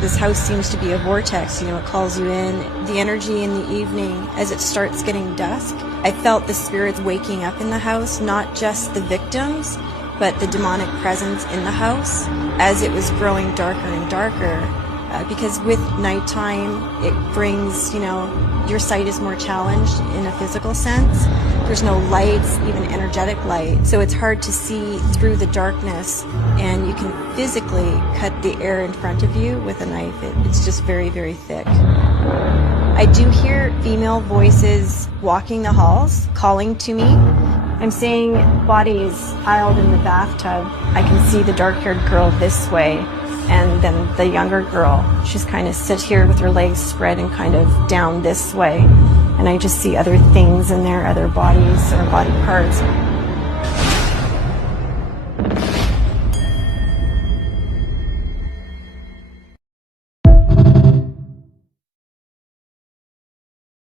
This house seems to be a vortex, it calls you in. The energy in the evening, as it starts getting dusk, I felt the spirits waking up in the house, not just the victims, but the demonic presence in the house as it was growing darker and darker. Because with nighttime, it brings, your sight is more challenged in a physical sense. There's no lights, even energetic light. So it's hard to see through the darkness, and you can physically cut the air in front of you with a knife. It's just very, very thick. I do hear female voices walking the halls, calling to me. I'm seeing bodies piled in the bathtub. I can see the dark-haired girl this way, and then the younger girl, she's kind of sit here with her legs spread and kind of down this way. And I just see other things in there, other bodies or body parts.